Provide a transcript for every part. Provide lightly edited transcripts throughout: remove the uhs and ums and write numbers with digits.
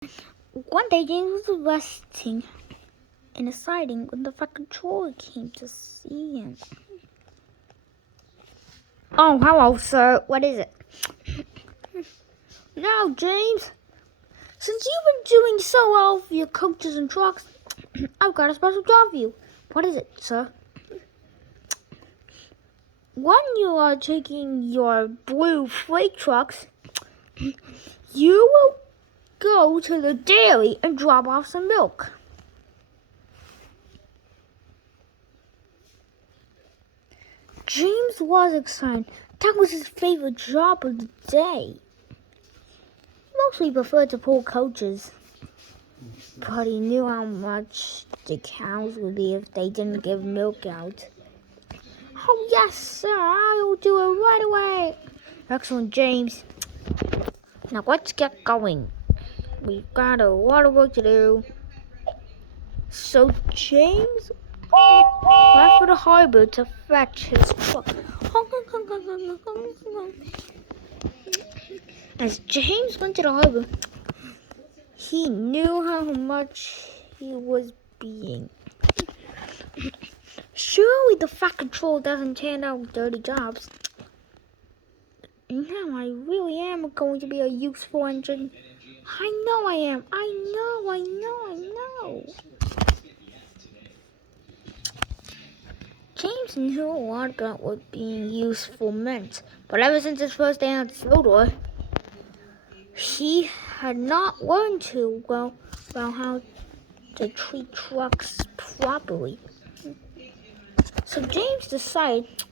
One day, James was resting in a siding when the fat controller came to see him. Oh, hello, sir. What is it? Now, James, since you've been doing so well for your coaches and trucks, I've got a special job for you. What is it, sir? When you are taking your blue freight trucks, you will go to the dairy and drop off some milk. James was excited. That was his favorite job of the day. He mostly preferred to pull coaches, but he knew how much the cows would be if they didn't give milk out. Oh, yes, sir, I'll do it right away. Excellent, James. Now let's get going. We've got a lot of work to do. So James left for the harbor to fetch his truck. As James went to the harbor, he knew how much he was being. Surely the fat control doesn't turn out dirty jobs. Now I really am going to be a useful engine. I know I am. I know. James knew a lot about what being useful meant, but ever since his first day at Sodor, he had not learned too well about how to treat trucks properly. So James decided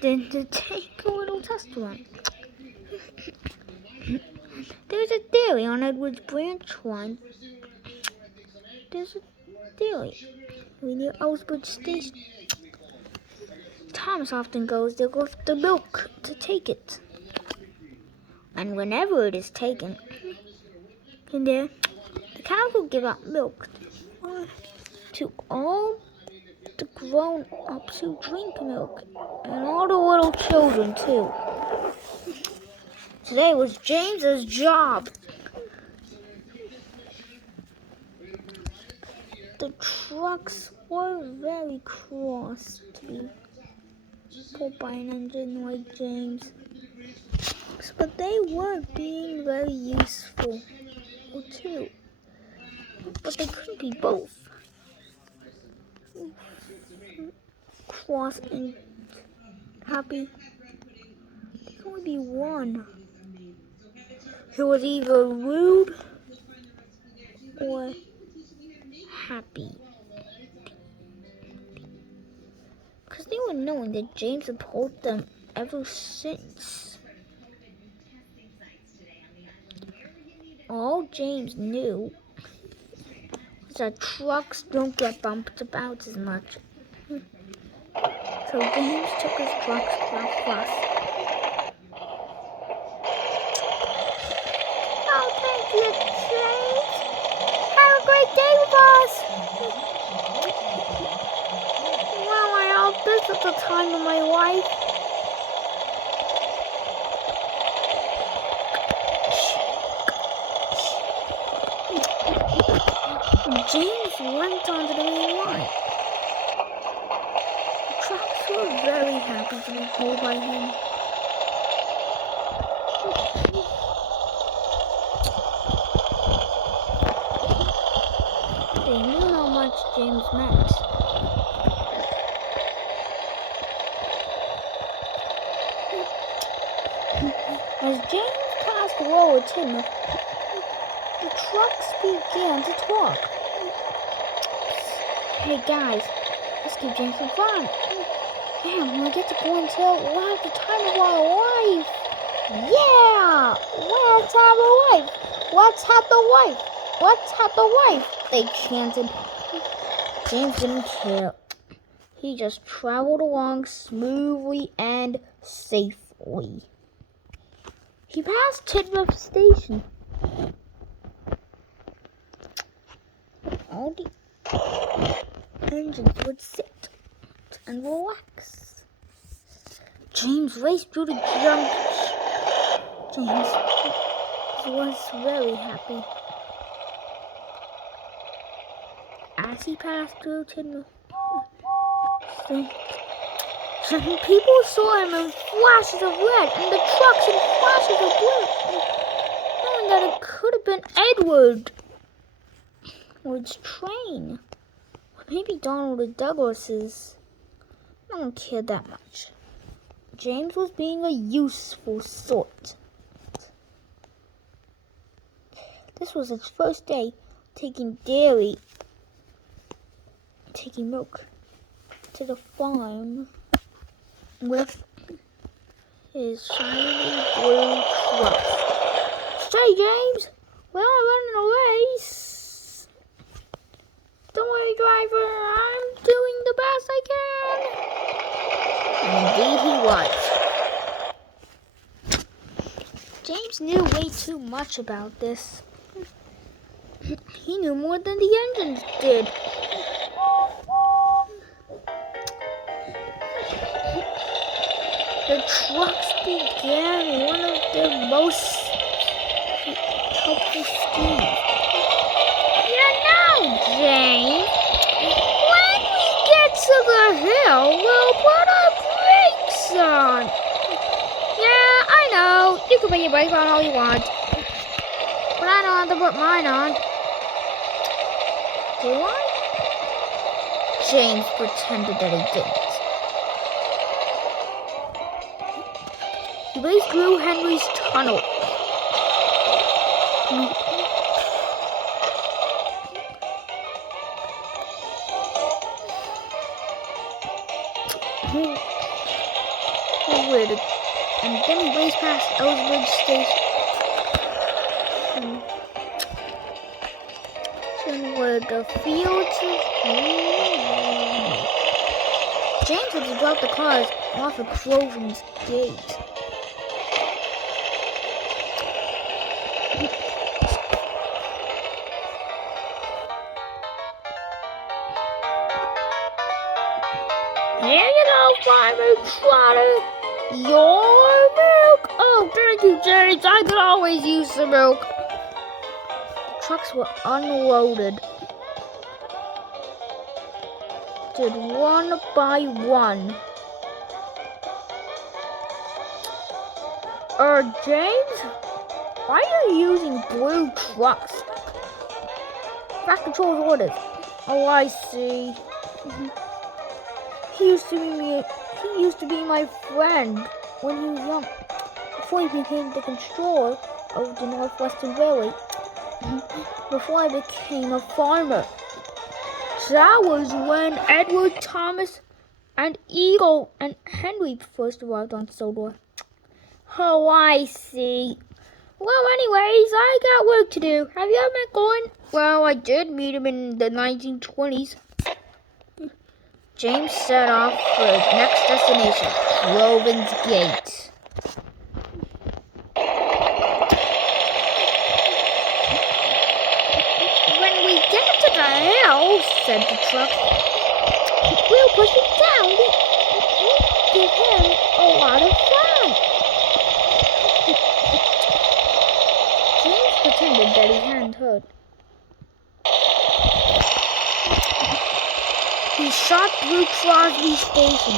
then to take a little test run. There's a dairy on Edwards Branch line. There's a dairy near Ellsbridge Station. Thomas often goes there with the milk to take it. And whenever it is taken, in there, the cows will give out milk to all the grown-ups who drink milk, and all the little children too. Today was James's job. The trucks were very cross to be pulled by an engine like James, but they were being very useful too. But they couldn't be both. Cross and happy. There could only be one who was either rude or happy. Because they were knowing that James had pulled them ever since. All James knew was that trucks don't get bumped about as much. So James took his trucks without fuss. Oh, thank you, James. Have a great day with us. Wow, this is the time of my life. James went onto the main line. The trucks were very happy to be pulled by him. They knew how much James meant. As James passed the lower timber, the trucks began to talk. Hey guys, let's give James some fun. Damn, we get to go and tell we'll have the time of our life. Yeah, let's have a life. Let's have the life. Let's have the life, they chanted. James didn't care. He just traveled along smoothly and safely. He passed Tidworth Station. All the engines would sit and relax. James raced through the junction. He was very happy. As he passed through to some people saw him in flashes of red and the trucks in flashes of blue, knowing that it could have been Edward's train. Or maybe Donald or Douglas's. I don't care that much. James was being a useful sort. This was his first day taking milk to the farm with his shiny blue truck. Say, James, we're all running a race. Don't worry, driver, I'm doing the best I can. And indeed he was. James knew way too much about this. He knew more than the engines did. The trucks began one of their most helpful schemes. James, when we get to the hill, we'll put our brakes on. Yeah, I know. You can put your brakes on all you want. But I don't have to put mine on. Do I? James pretended that he didn't. He raced through Henry's tunnel. And then he raced past Ellsbridge Station, where the fields of green. James had to drop the cars off at Croven's gate. Here you go, Farmer Trotter. Your milk! Oh, thank you, James. I could always use some milk. The trucks were unloaded. Did one by one. James? Why are you using blue trucks? Back control's orders. Oh, I see. He used to be my friend when he was young, before he became the controller of the Northwestern Railway, before I became a farmer. That was when Edward, Thomas, and Eagle and Henry first arrived on Sodor. Oh, I see. Well, anyways, I got work to do. Have you ever met Gordon? Well, I did meet him in the 1920s. James set off for his next destination, Croven's Gate. When we get to the hill, said the truck, we'll push it down. We'll give him a lot of fun. James pretended that he hadn't heard. He shot through Crosby Station,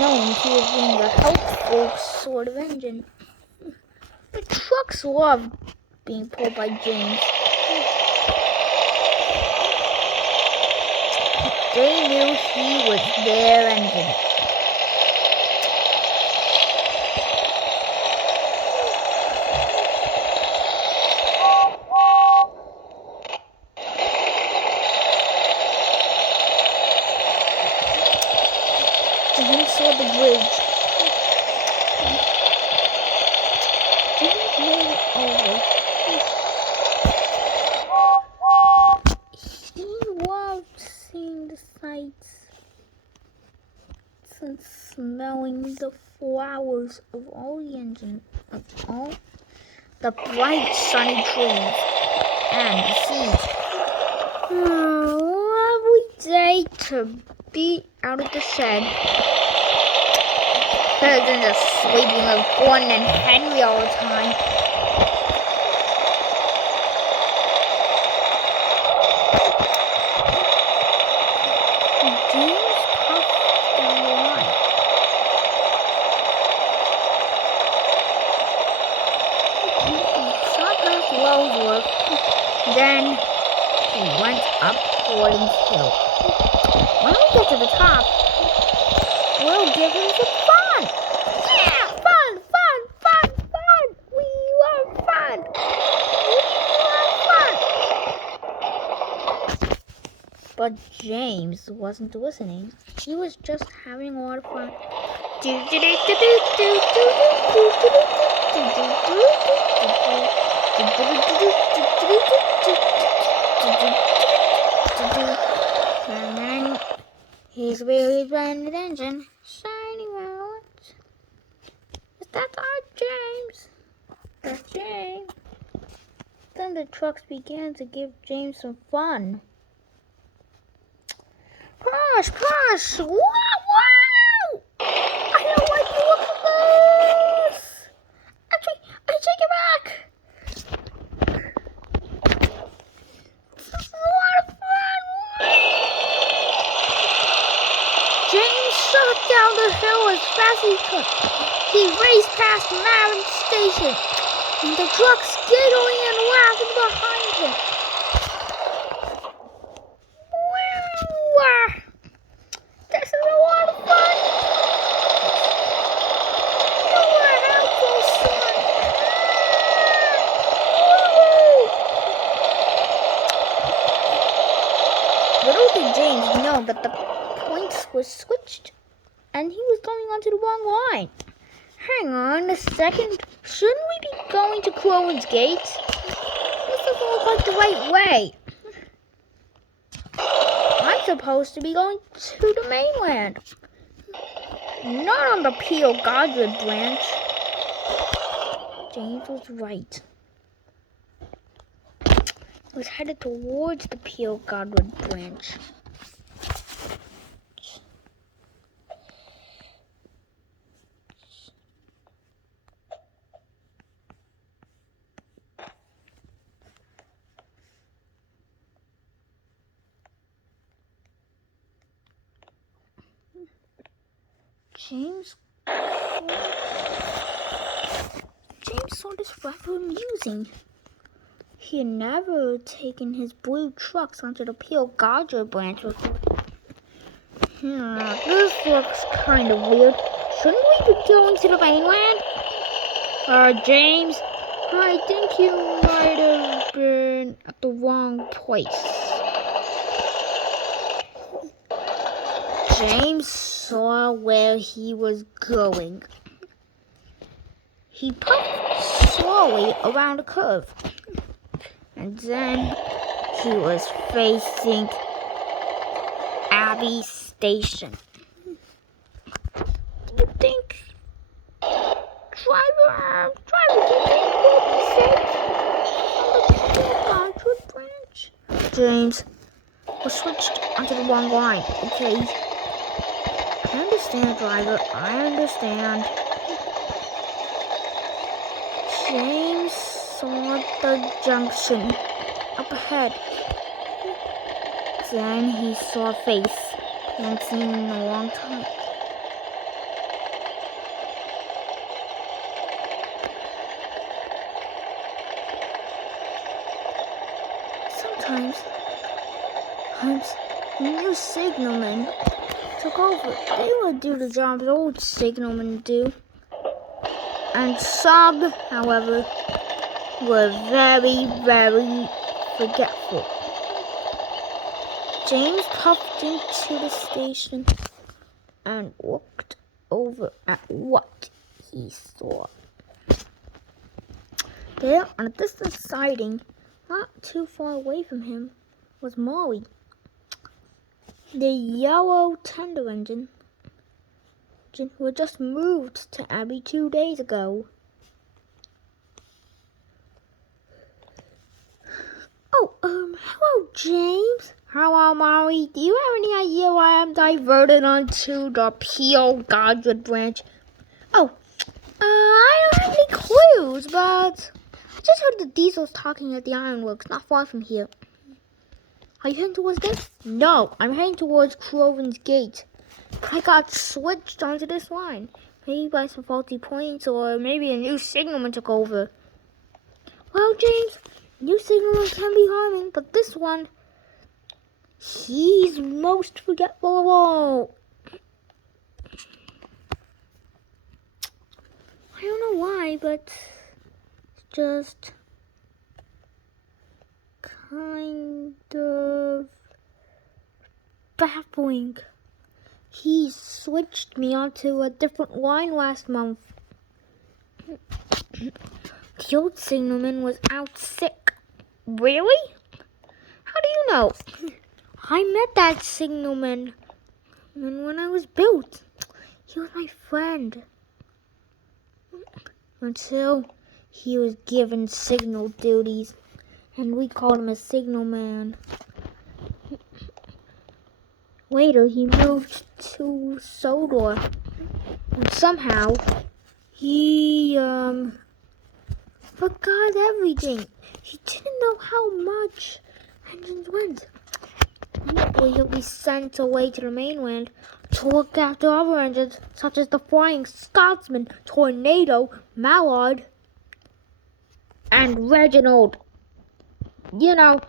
knowing he was being a helpful sort of engine. The trucks loved being pulled by James. They knew he was their engine. James saw the bridge. James made it over. He loved seeing the sights and smelling the flowers of all the engine, of all the bright sunny trees and the seas. Lovely day to be out of the shed. Better than just sleeping with Gordon and Henry all the time. Slowsworth. Then he went up Gordon's Hill. When we get to the top, we'll give him some fun. Yeah, fun, fun, fun, fun. We love fun. But James wasn't listening. He was just having a lot of fun. And then he's really paying attention. Shiny roads. That's our James. That's James. Then the trucks began to give James some fun. Posh, Posh! Wow, wow! I don't like the look of this! Actually, I take it back! This is a lot of fun! James shot down the hill as fast as he could. He raced past Marin Station, and the trucks giggling and laughing behind him. This is a lot of fun. Little did James know that the points were switched, and he was going onto the wrong line. Hang on a second. Shouldn't we be going to Crowan's Gate? This doesn't look like the right way. I'm supposed to be going to the mainland, not on the Peel Godred branch. James was right. He was headed towards the Peel Godred branch. James saw this rather amusing. He had never taken his blue trucks onto the Peel Godred branch before. This looks kind of weird. Shouldn't we be going to the mainland? James, I think you might have been at the wrong place. James saw where he was going. He puffed slowly around a curve, and then he was facing Abbey Station. Do you think, driver, do you think we'll be safe on the Godred branch? James was switched onto the wrong line. Okay. I understand, driver. I understand. James saw the junction up ahead. Then he saw a face he hadn't seen in a long time. Sometimes new signalmen took over. They would do the job the old signalmen do. And some, however, were very, very forgetful. James puffed into the station and looked over at what he saw. There, on a distant siding, not too far away from him, was Molly, the yellow tender engine who had just moved to Abbey 2 days ago. Oh, hello, James. Hello, Molly. Do you have any idea why I'm diverted onto the Peel Godred branch? Oh, I don't have any clues, but I just heard the diesels talking at the ironworks not far from here. Are you heading towards the gate? No, I'm heading towards Crowan's Gate. I got switched onto this line. Maybe by some faulty points, or maybe a new signalman took over. Well, James, new signal can be harming, but this one, he's most forgetful of all. I don't know why, but it's just kind of baffling. He switched me onto a different line last month. The old signalman was out sick. Really? How do you know? I met that signalman when I was built. He was my friend. Until he was given signal duties, and we called him a signalman. Later, he moved to Sodor, and somehow he forgot everything. He didn't know how much engines went. Probably he'll be sent away to the mainland to look after other engines, such as the Flying Scotsman, Tornado, Mallard, and Reginald. You know,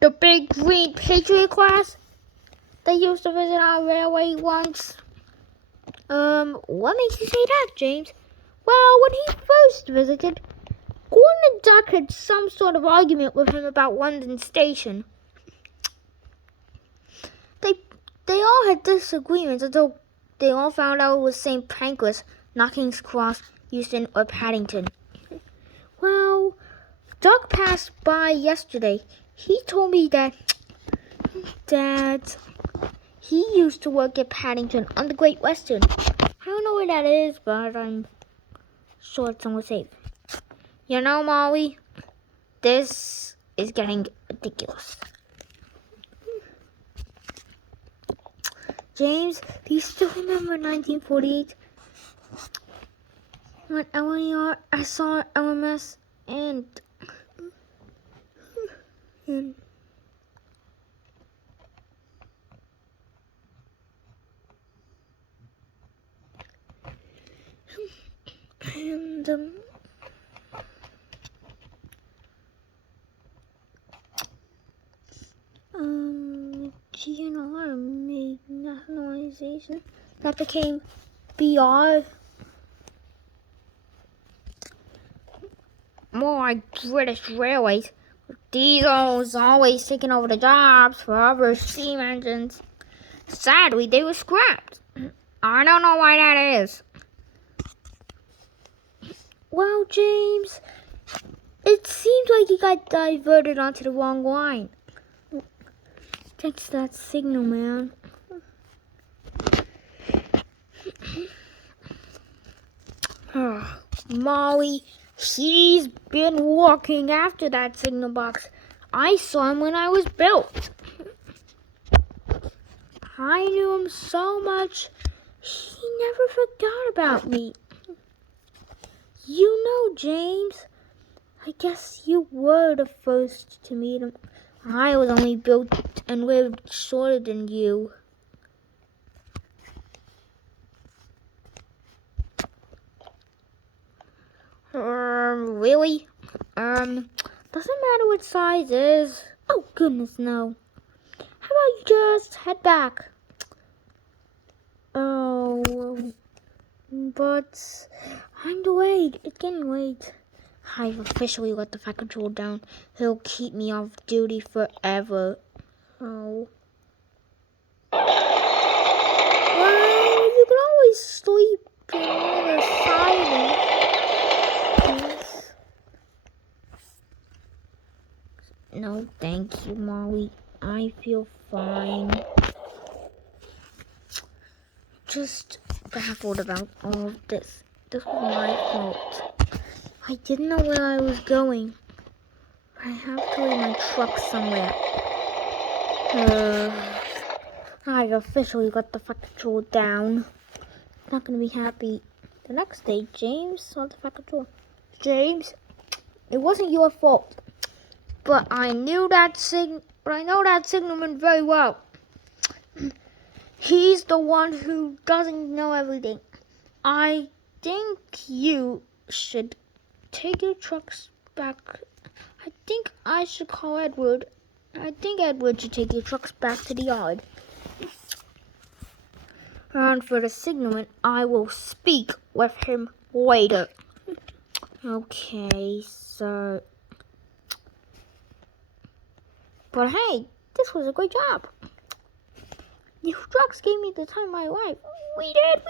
the big green Patriot class. They used to visit our railway once. What makes you say that, James? Well, when he first visited, Gordon and Duck had some sort of argument with him about London Station. They all had disagreements until they all found out it was St. Pancras, not King's Cross, Euston, or Paddington. Well, Duck passed by yesterday. He told me that he used to work at Paddington on the Great Western. I don't know where that is, but I'm sure it's somewhere safe. You know, Molly, this is getting ridiculous. James, do you still remember 1948? When LAR, I saw LMS and GNR made nationalization that became BR. More like British Railways. Diesels always taking over the jobs for other steam engines. Sadly, they were scrapped. I don't know why that is. Well, James, it seems like you got diverted onto the wrong line. Thanks to that signal, man. Molly, he's been walking after that signal box. I saw him when I was built. I knew him so much, he never forgot about me. You know, James, I guess you were the first to meet him. I was only built and lived shorter than you. Really? Doesn't matter what size is. Oh, goodness, no. How about you just head back? Oh, but I'm delayed. It's getting late. I've officially let the Fat Control down. He'll keep me off duty forever. Oh. Well, you can always sleep in the silence. No, thank you, Molly. I feel fine. Just baffled about all of this. This was my fault. I didn't know where I was going. I have to leave my truck somewhere. I officially got the Fat Control down. Not gonna be happy the next day. James saw the Fat Control. James, it wasn't your fault. But I know that signalman very well. He's the one who doesn't know everything. I think you should take your trucks back. I think I should call Edward. I think Edward should take your trucks back to the yard. And for the signalman, I will speak with him later. Okay, so... But hey, this was a great job. You trucks gave me the time of my life. We did!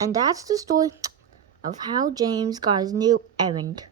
And that's the story of how James got his new errand.